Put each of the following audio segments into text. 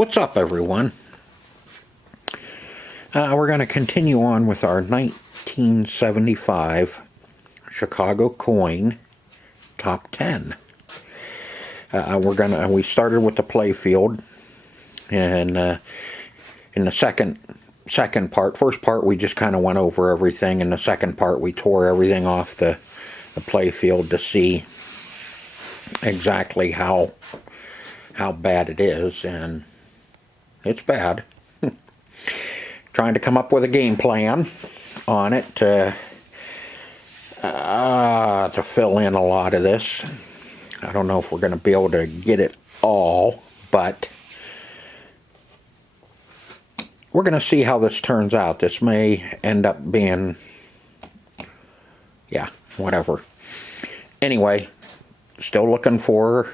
What's up, everyone? We're going to continue on with our 1975 Chicago coin top 10. We started with the Playfield, and in the second part, first part we just kind of went over everything. In the second part, we tore everything off the Playfield to see exactly how bad it is, and it's bad. Trying to come up with a game plan on it to fill in a lot of this. I don't know if we're going to be able to get it all, but we're going to see how this turns out. This may end up being, yeah, whatever. Anyway, still looking for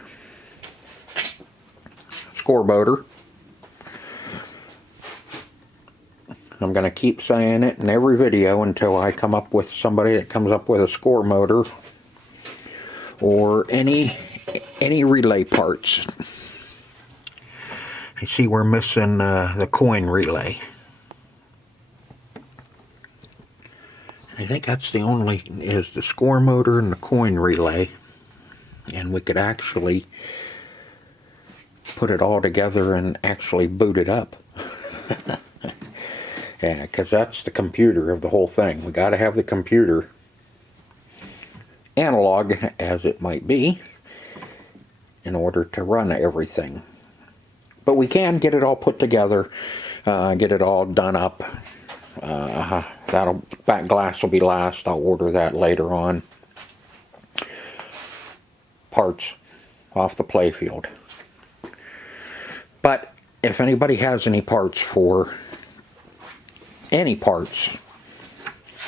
scoreboarder. I'm going to keep saying it in every video until I come up with somebody that comes up with a score motor or any relay parts. I see we're missing the coin relay. I think that's the only, is the score motor and the coin relay. And we could actually put it all together and actually boot it up. Yeah, because that's the computer of the whole thing. We got to have the computer, analog as it might be, in order to run everything. But we can get it all put together, get it all done up. Back glass will be last. I'll order that later on. Parts off the Playfield. But if anybody has any parts for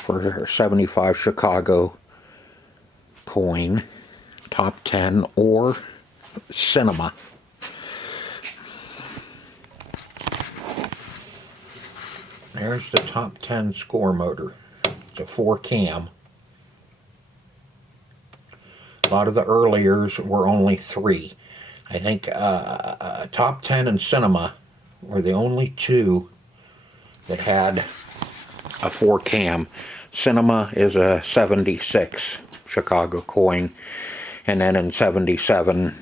her 75 Chicago coin top 10 or cinema, there's the top 10 score motor. It's a 4-cam. A lot of the earliers were only 3. I think top 10 and cinema were the only two that had a 4-cam. Cinema is a 76 Chicago coin, and then in 77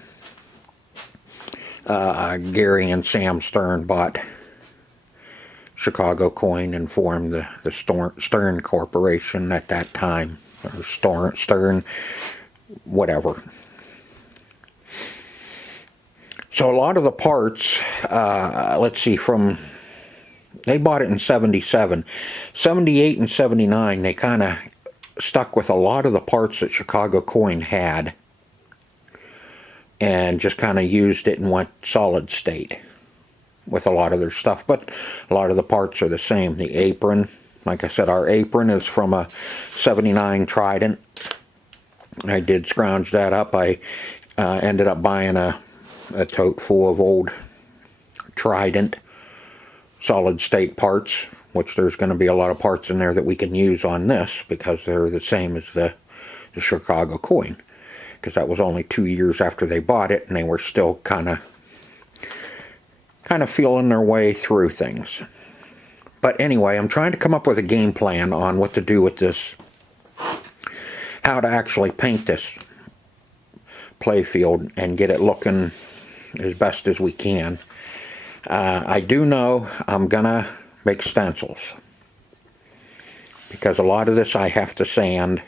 Gary and Sam Stern bought Chicago coin and formed the Stern Corporation at that time, or Stern whatever. So a lot of the parts, let's see, they bought it in 77. 78 and 79, they kind of stuck with a lot of the parts that Chicago coin had and just kind of used it and went solid state with a lot of their stuff. But a lot of the parts are the same. The apron, like I said, our apron is from a 79 Trident. I did scrounge that up. I ended up buying a tote full of old Trident solid state parts, which there's going to be a lot of parts in there that we can use on this because they're the same as the Chicago coin, because that was only 2 years after they bought it and they were still kind of feeling their way through things. But anyway, I'm trying to come up with a game plan on what to do with this, how to actually paint this Playfield and get it looking as best as we can. I do know I'm gonna make stencils, because a lot of this I have to sand,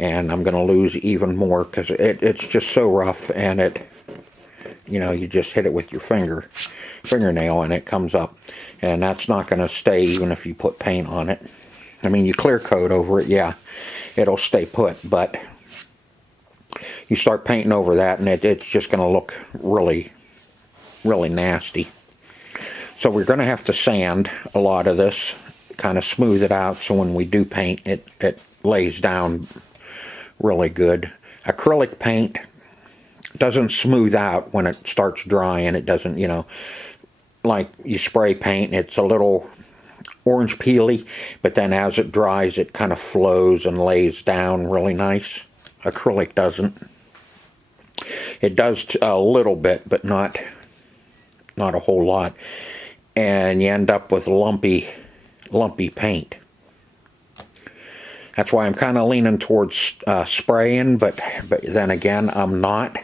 and I'm gonna lose even more because it's just so rough, and you just hit it with your fingernail and it comes up, and that's not gonna stay even if you put paint on it. I mean, you clear coat over it, yeah, it'll stay put, but you start painting over that and it's just gonna look really, really nasty. So we're going to have to sand a lot of this, kind of smooth it out, so when we do paint, it lays down really good. Acrylic paint doesn't smooth out when it starts drying. It doesn't, like you spray paint, it's a little orange peely, but then as it dries, it kind of flows and lays down really nice. Acrylic doesn't. It does a little bit, but not not a whole lot, and you end up with lumpy paint. That's why I'm kind of leaning towards spraying, but then again, I'm not.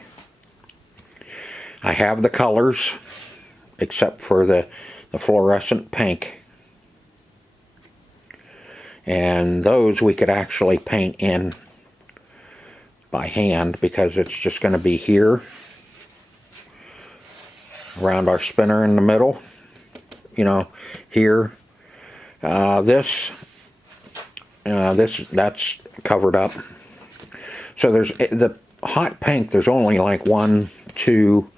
I have the colors, except for the fluorescent pink. And those we could actually paint in by hand, because it's just going to be here, around our spinner in the middle, you know, here. That's covered up. So there's the hot pink, there's only like 1, 2,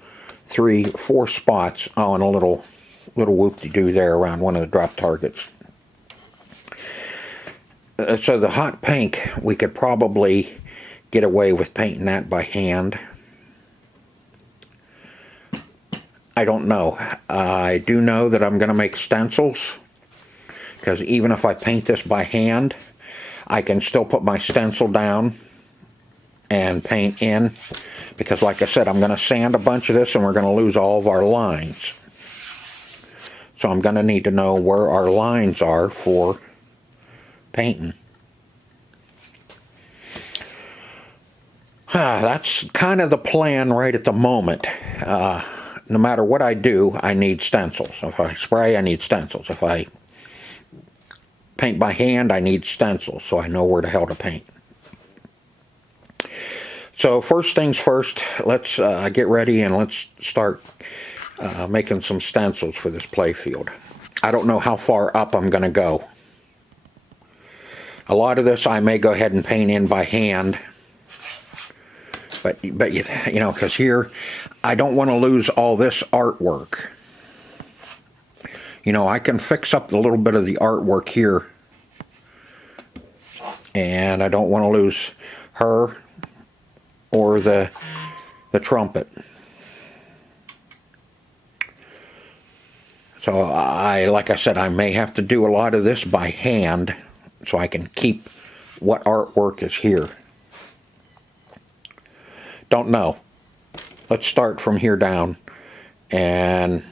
3, 4 spots. Oh, and a little whoop-de-doo there around one of the drop targets. So the hot pink, we could probably get away with painting that by hand. I don't know. I do know that I'm going to make stencils, because even if I paint this by hand, I can still put my stencil down and paint in, because like I said, I'm going to sand a bunch of this and we're going to lose all of our lines. So I'm going to need to know where our lines are for painting. That's kind of the plan right at the moment. No matter what I do, I need stencils. If I spray, I need stencils. If I paint by hand, I need stencils, so I know where the hell to paint. So first things first, let's get ready and let's start making some stencils for this playfield. I don't know how far up I'm going to go. A lot of this I may go ahead and paint in by hand, but you know, because here I don't want to lose all this artwork. You know, I can fix up the little bit of the artwork here, and I don't want to lose her or the trumpet. So like I said, I may have to do a lot of this by hand so I can keep what artwork is here. Don't know. Let's start from here down, and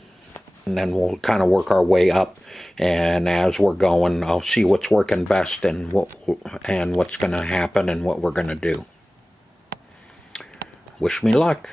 then we'll kind of work our way up. And as we're going, I'll see what's working best and what's going to happen and what we're going to do. Wish me luck.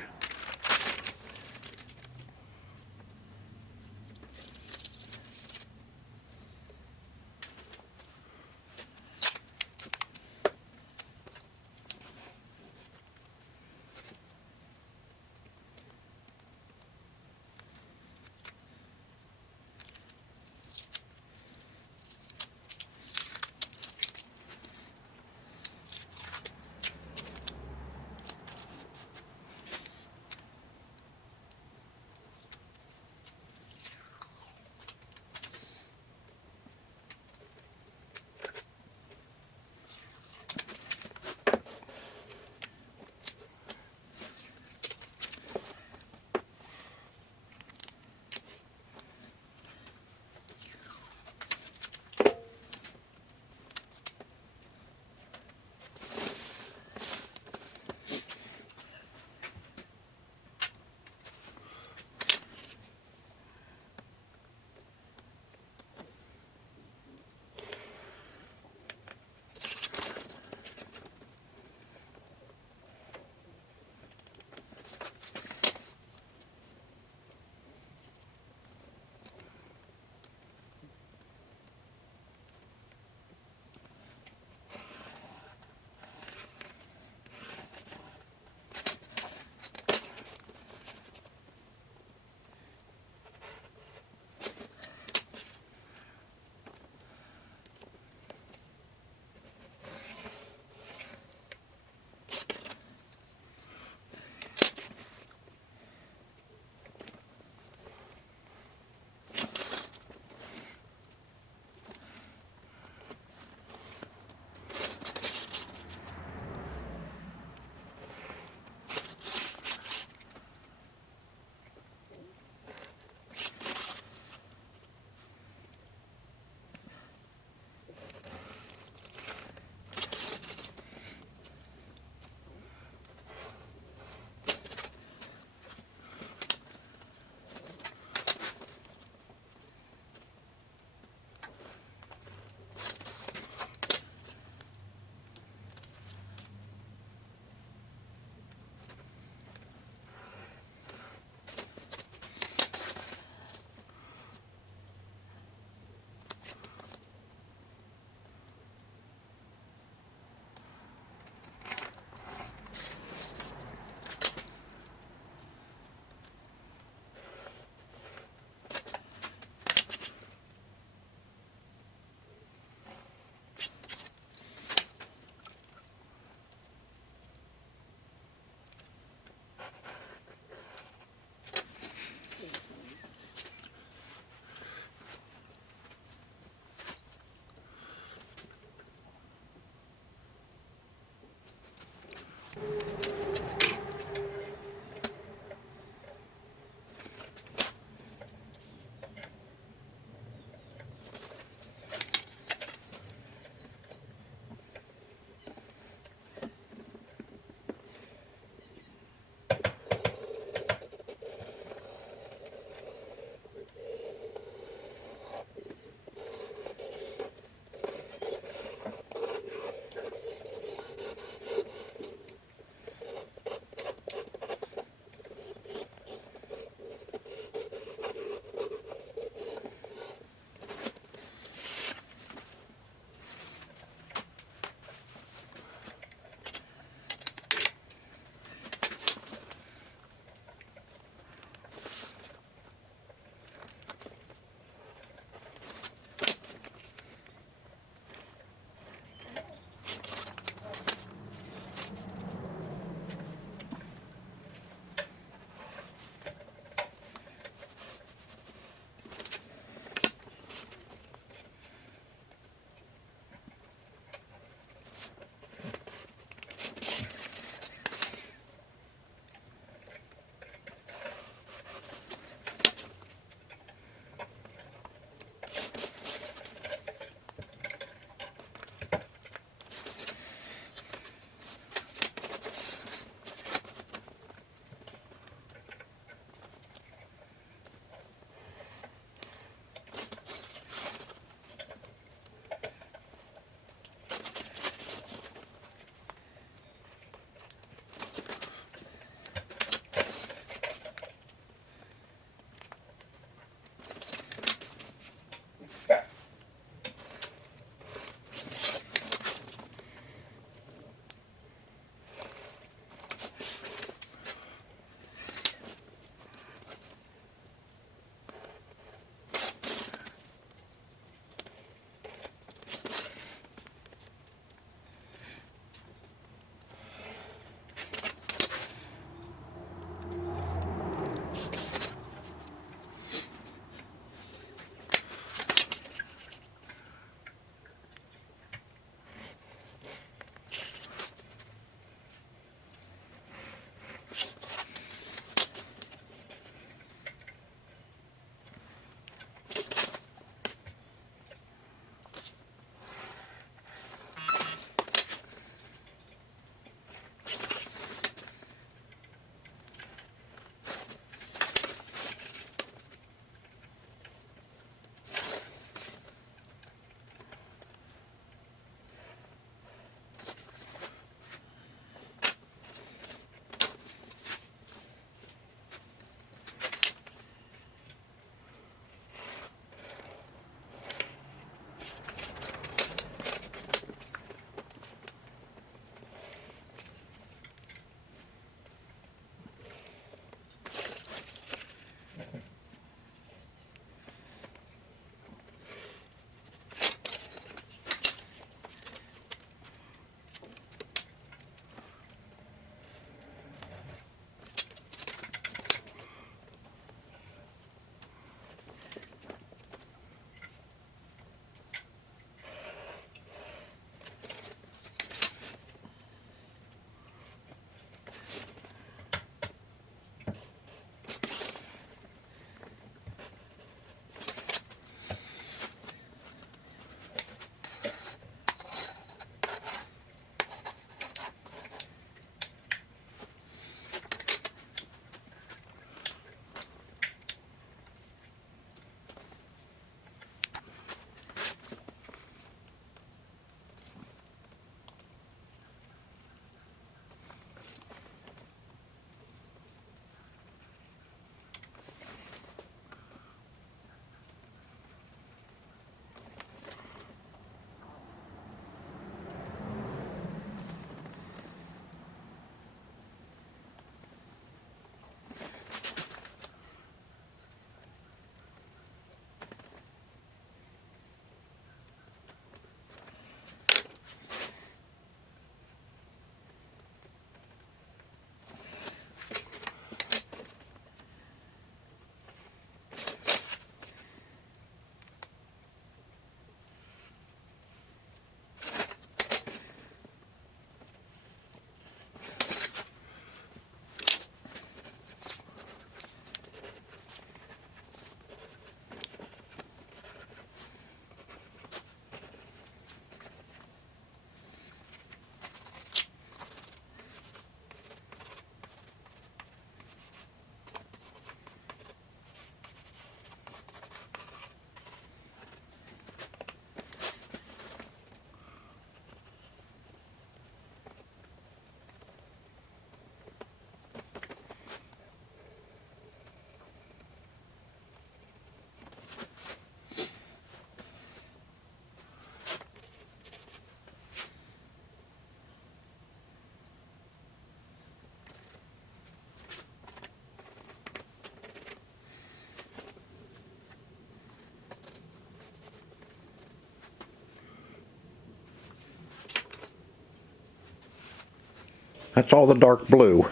That's all the dark blue.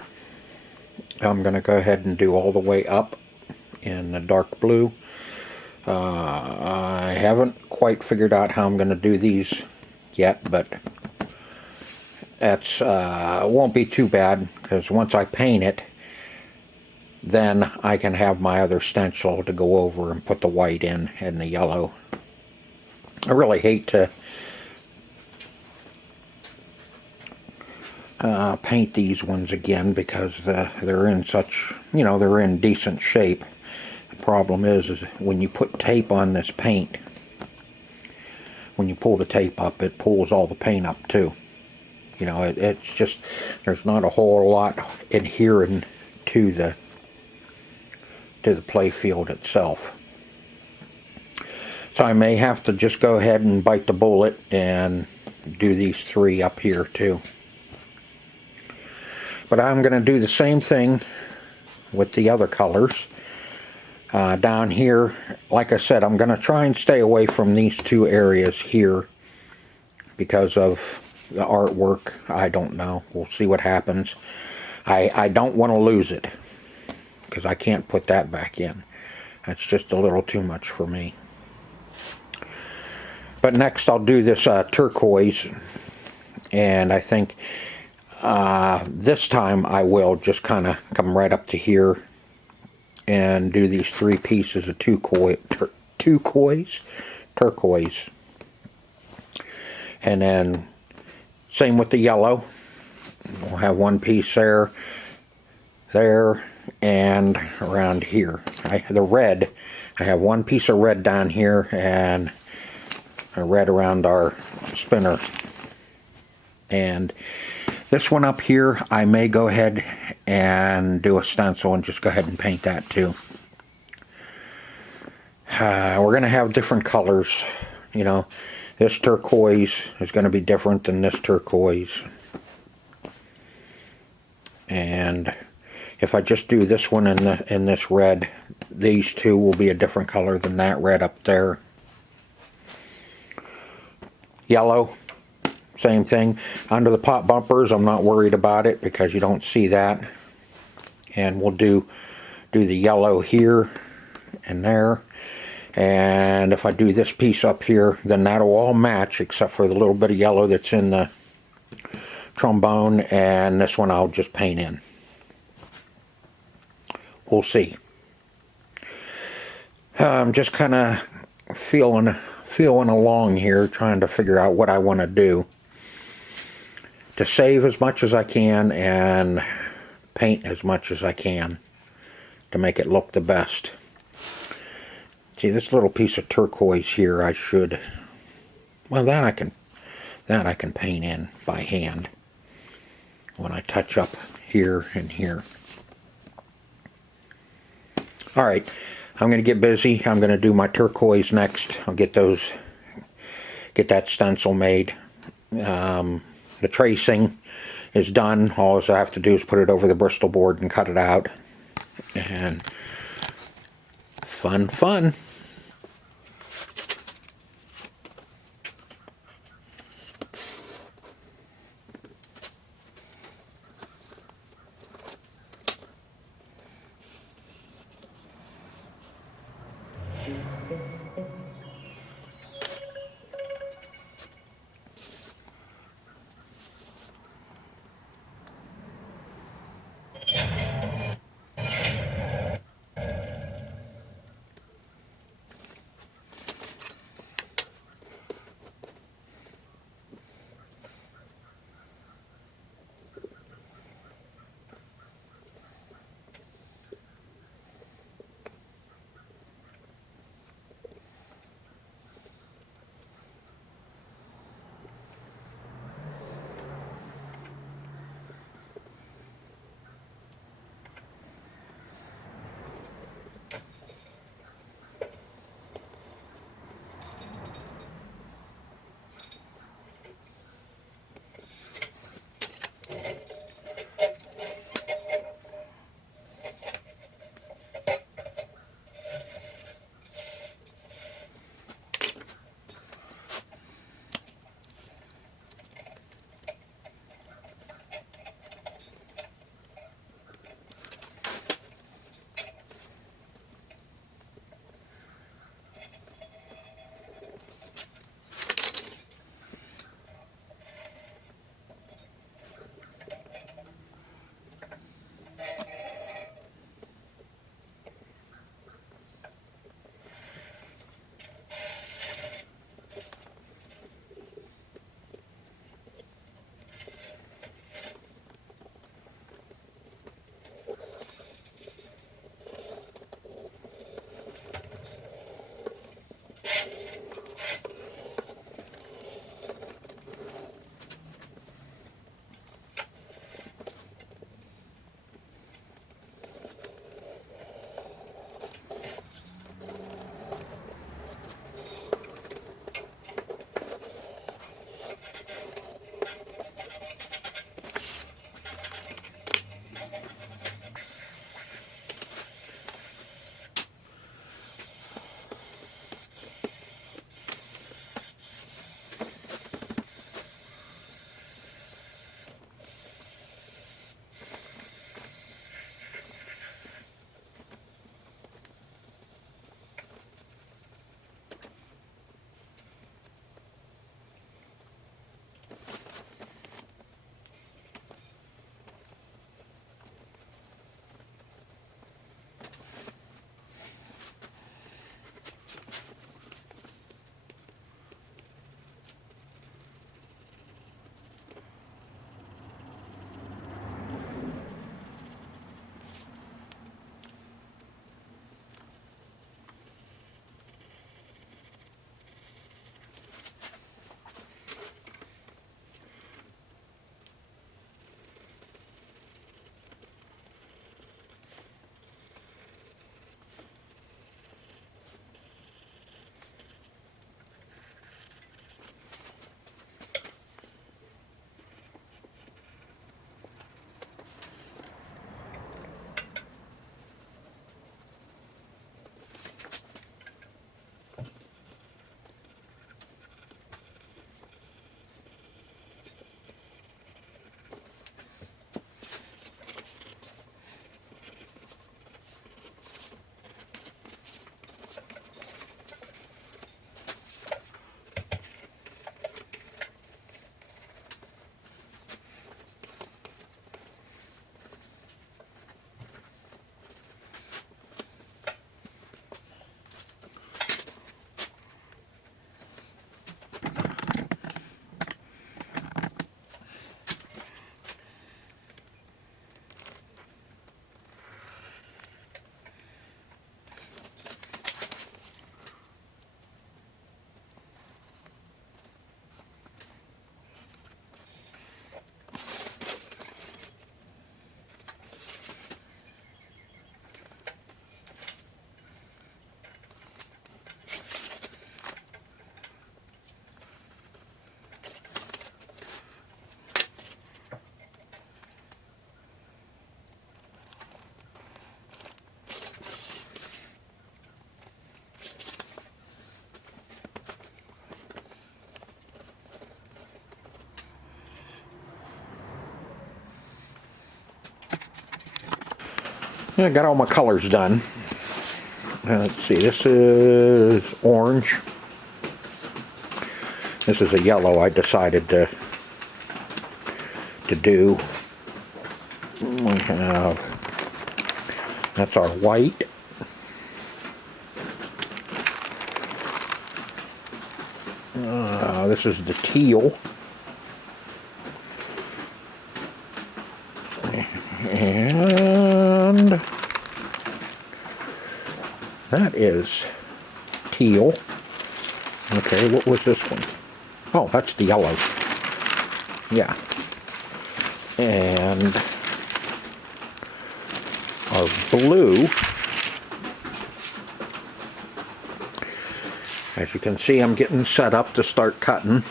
I'm going to go ahead and do all the way up in the dark blue. I haven't quite figured out how I'm going to do these yet, but that's won't be too bad, because once I paint it, then I can have my other stencil to go over and put the white in and the yellow. I really hate to paint these ones again, because they're in such, they're in decent shape. The problem is when you put tape on this paint, when you pull the tape up, it pulls all the paint up too. It's just, there's not a whole lot adhering to the Playfield itself. So I may have to just go ahead and bite the bullet and do these three up here too. But I'm going to do the same thing with the other colors. Down here, like I said, I'm going to try and stay away from these two areas here because of the artwork. I don't know. We'll see what happens. I don't want to lose it, because I can't put that back in. That's just a little too much for me. But next I'll do this turquoise, and I think this time I will just kind of come right up to here and do these three pieces of turquoise, and then same with the yellow. We'll have one piece there, and around here. The red, I have one piece of red down here and a red around our spinner. And this one up here, I may go ahead and do a stencil and just go ahead and paint that too. We're going to have different colors. This turquoise is going to be different than this turquoise. And if I just do this one in this red, these two will be a different color than that red up there. Yellow, same thing. Under the pop bumpers, I'm not worried about it because you don't see that. And we'll do the yellow here and there. And if I do this piece up here, then that'll all match except for the little bit of yellow that's in the trombone, and this one I'll just paint in. We'll see. I'm just kind of feeling along here, trying to figure out what I want to do to save as much as I can and paint as much as I can to make it look the best. See, this little piece of turquoise here, I should, well, that I can paint in by hand when I touch up here and here. Alright, I'm going to get busy. I'm going to do my turquoise next. I'll get that stencil made. The tracing is done. All I have to do is put it over the Bristol board and cut it out. And fun. I got all my colors done. Let's see, this is orange. This is a yellow I decided to do. We have, that's our white. This is the teal. And that is teal. Okay, what was this one? Oh, that's the yellow. Yeah. And our blue, as you can see, I'm getting set up to start cutting.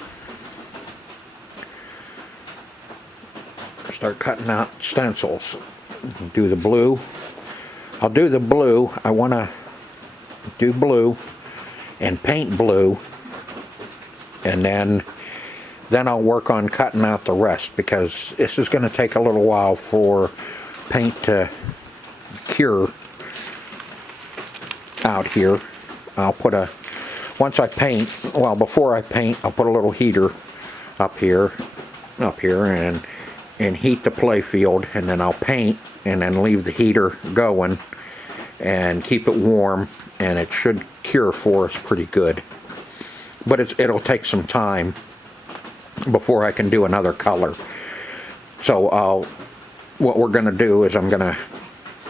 Start cutting out stencils. Do the blue. I'll do the blue. I want to do blue and paint blue, and then I'll work on cutting out the rest, because this is going to take a little while for paint to cure out here. I'll put a, once I paint, well, before I paint, I'll put a little heater up here and heat the Playfield, and then I'll paint and then leave the heater going and keep it warm, and it should cure for us pretty good. But it'll take some time before I can do another color. So what we're going to do is I'm going to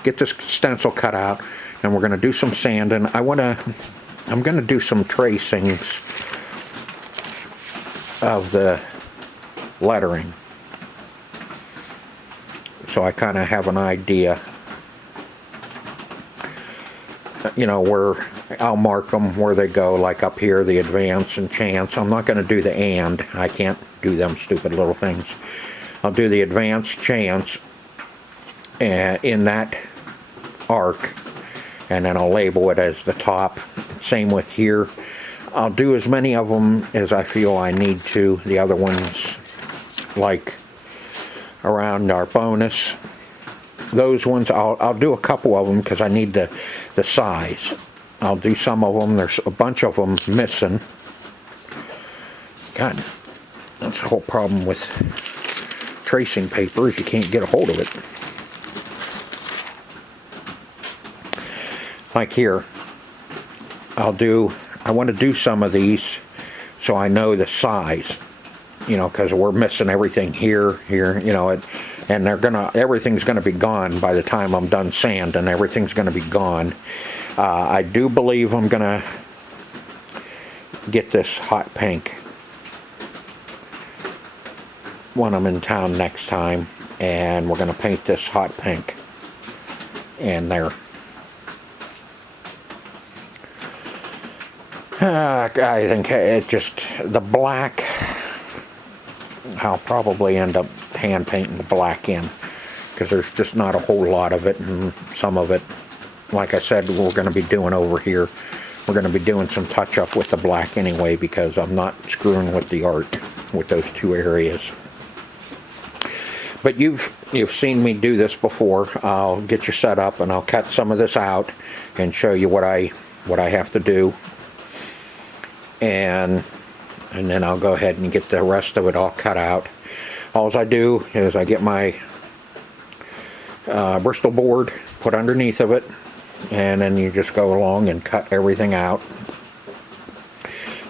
get this stencil cut out, and we're going to do some sanding. I'm going to do some tracings of the lettering, so I kind of have an idea, you know, where I'll mark them where they go, like up here, the advance and chance. I'm not going to do the and. I can't do them stupid little things. I'll do the advance, chance, in that arc, and then I'll label it as the top. Same with here. I'll do as many of them as I feel I need to. The other ones, like around our bonus, those ones I'll do a couple of them because I need the size. I'll do some of them. There's a bunch of them missing. God, that's the whole problem with tracing paper, is you can't get a hold of it. Like here, I want to do some of these so I know the size, you know, because we're missing everything here, you know, and everything's gonna be gone by the time I'm done sanding. Everything's gonna be gone. I do believe I'm gonna get this hot pink when I'm in town next time, and we're gonna paint this hot pink in there. I think it just, the black, I'll probably end up hand painting the black in, because there's just not a whole lot of it, and some of it, like I said, we're going to be doing over here. We're going to be doing some touch up with the black anyway, because I'm not screwing with the art with those two areas. But you've seen me do this before. I'll get you set up, and I'll cut some of this out and show you what I have to do. And then I'll go ahead and get the rest of it all cut out. All I do is I get my Bristol board, put underneath of it, and then you just go along and cut everything out.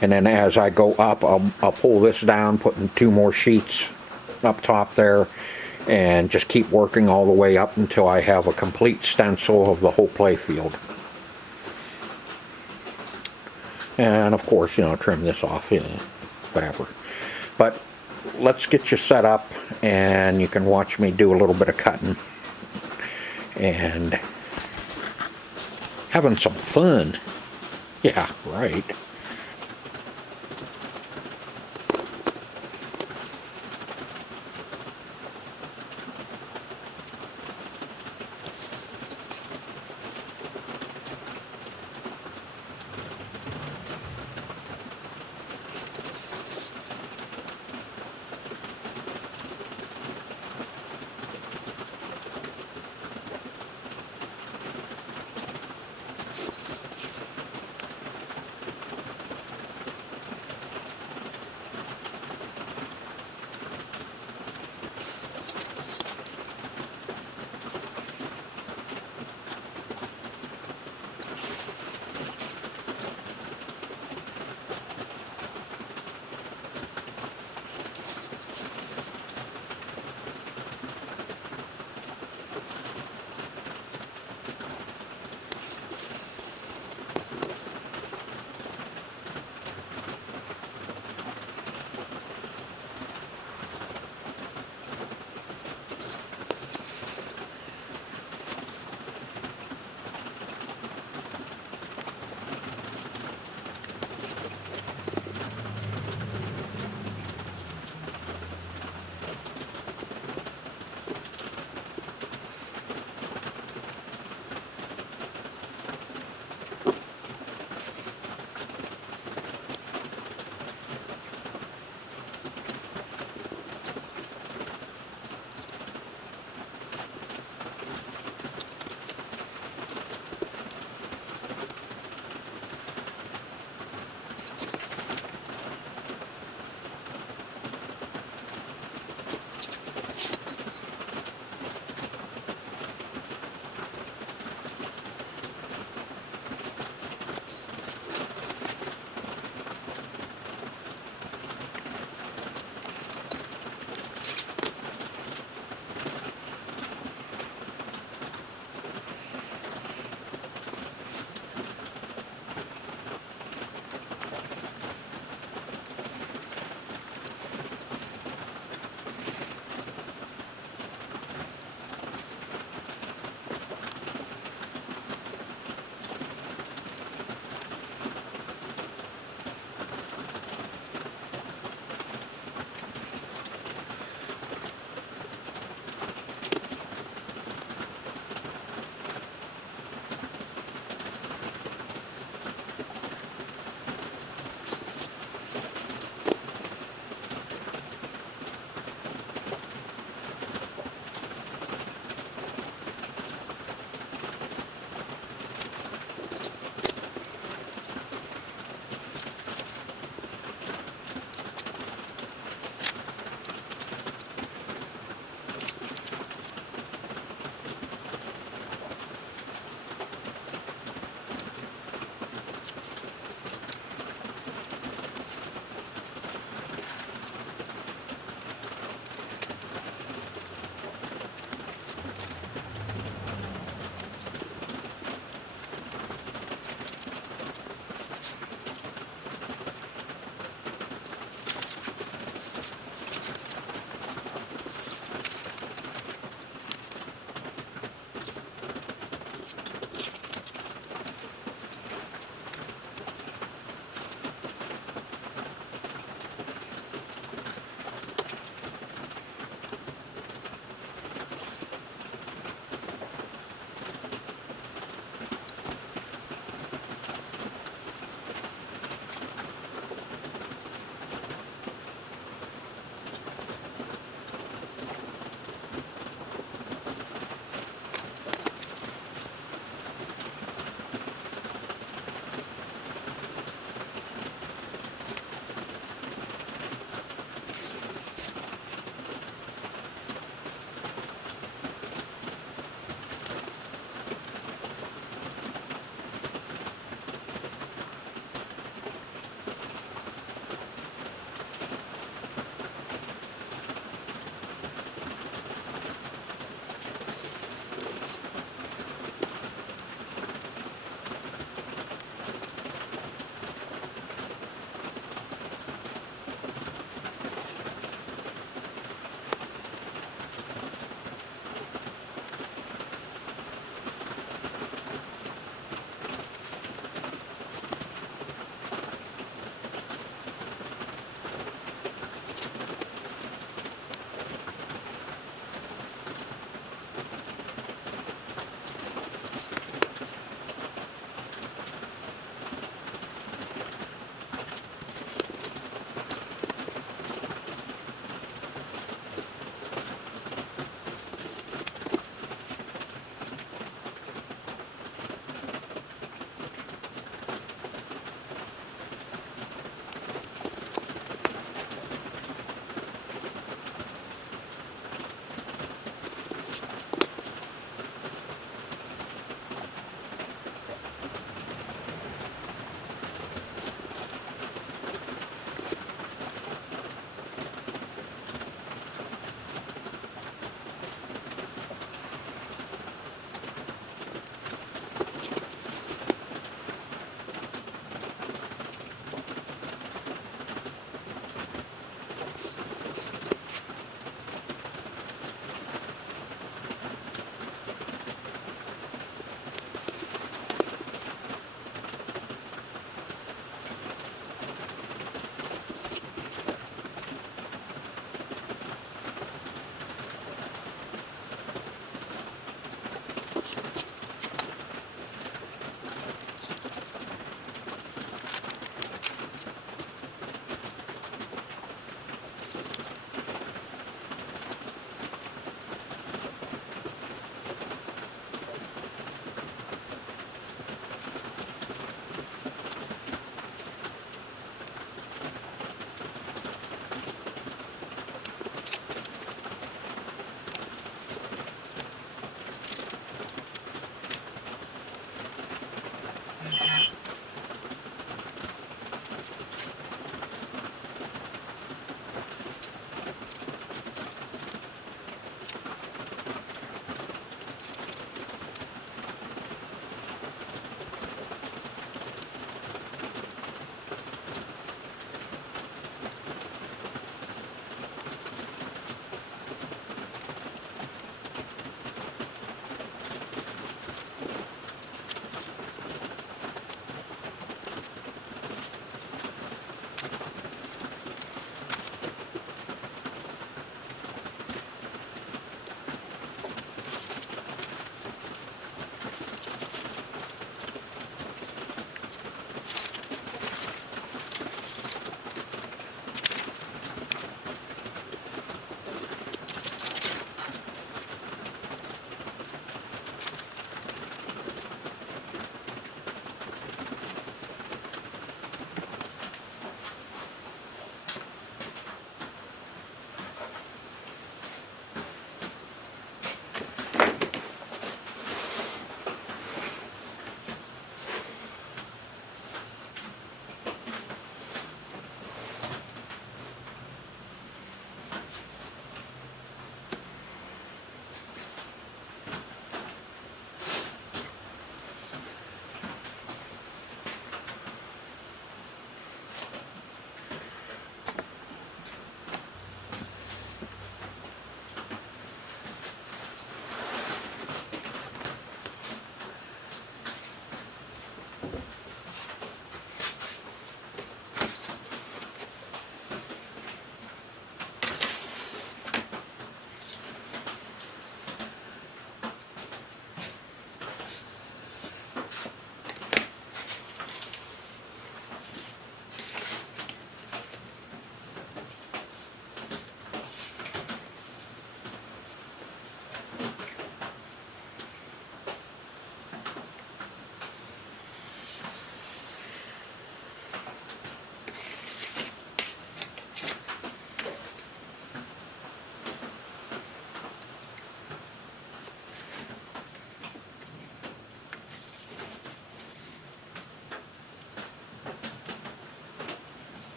And then as I go up, I'll pull this down, putting 2 more sheets up top there, and just keep working all the way up until I have a complete stencil of the whole Playfield. And of course, you know, trim this off, you know, whatever. But let's get you set up, and you can watch me do a little bit of cutting and having some fun. Yeah, right.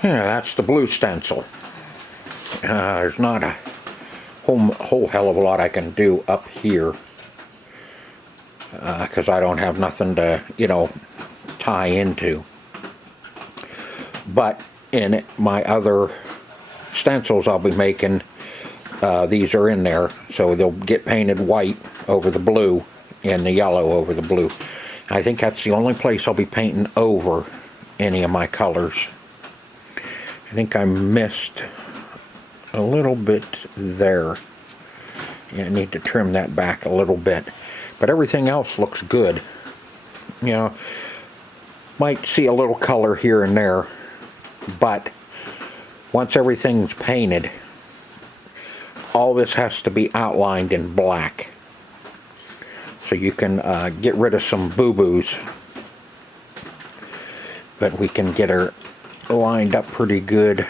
Yeah, that's the blue stencil. There's not a whole hell of a lot I can do up here because I don't have nothing to, tie into. But in my other stencils I'll be making, these are in there, so they'll get painted white over the blue and the yellow over the blue. I think that's the only place I'll be painting over any of my colors. I think I missed a little bit there. Yeah, I need to trim that back a little bit. But everything else looks good. Might see a little color here and there, but once everything's painted, all this has to be outlined in black. So you can get rid of some boo-boos. But we can get her lined up pretty good.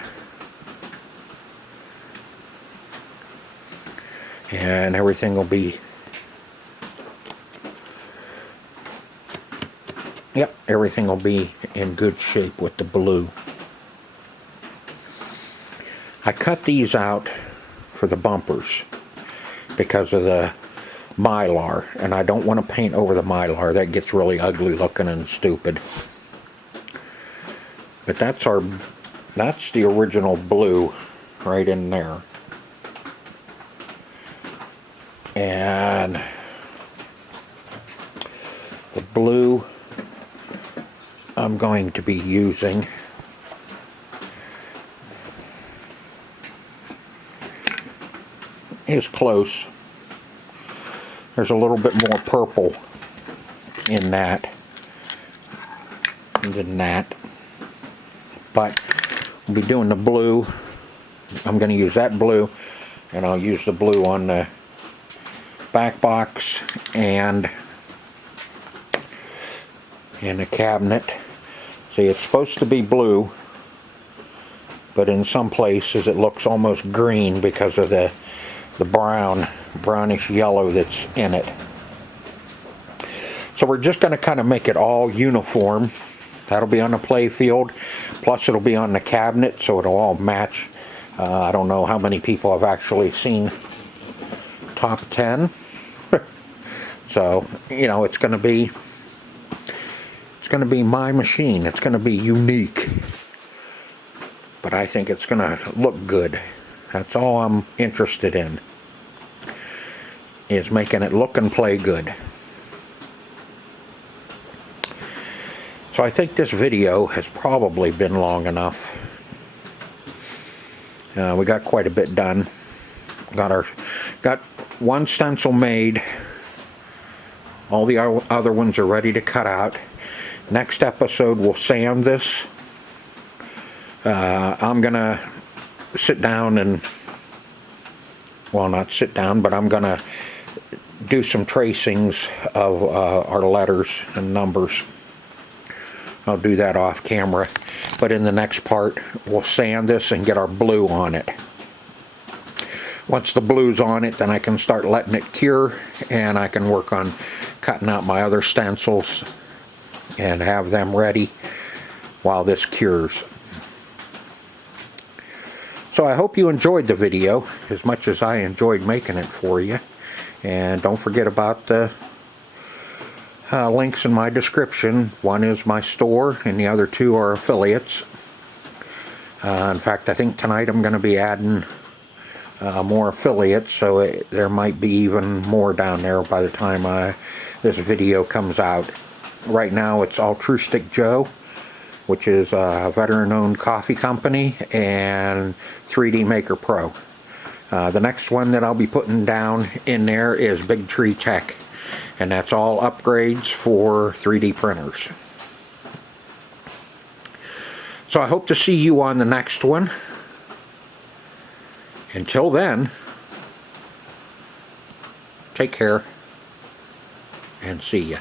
And everything will be, yep, everything will be in good shape with the blue. I cut these out for the bumpers because of the mylar, and I don't want to paint over the mylar. That gets really ugly looking and stupid. But that's the original blue right in there. And the blue I'm going to be using is close. There's a little bit more purple in that than that. But we'll be doing the blue. I'm going to use that blue, and I'll use the blue on the back box and in the cabinet. See, it's supposed to be blue, but in some places it looks almost green because of the brownish yellow that's in it. So we're just going to kind of make it all uniform. That'll be on the Playfield, plus it'll be on the cabinet, so it'll all match. I don't know how many people have actually seen top 10. So, it's going to be my machine. It's going to be unique. But I think it's going to look good. That's all I'm interested in, is making it look and play good. So I think this video has probably been long enough. We got quite a bit done. Got one stencil made. All the other ones are ready to cut out. Next episode we'll sand this. I'm gonna sit down and, well, not sit down, but I'm gonna do some tracings of our letters and numbers. I'll do that off camera, but in the next part we'll sand this and get our blue on it. Once the blue's on it, then I can start letting it cure, and I can work on cutting out my other stencils and have them ready while this cures. So I hope you enjoyed the video as much as I enjoyed making it for you, and don't forget about the links in my description. One is my store and the other two are affiliates. In fact, I think tonight I'm going to be adding more affiliates, so there might be even more down there by the time this video comes out. Right now it's Altruistic Joe, which is a veteran-owned coffee company, and 3D MAKERPRO. The next one that I'll be putting down in there is Big Tree Tech, and that's all upgrades for 3D printers. So I hope to see you on the next one. Until then, take care and see ya.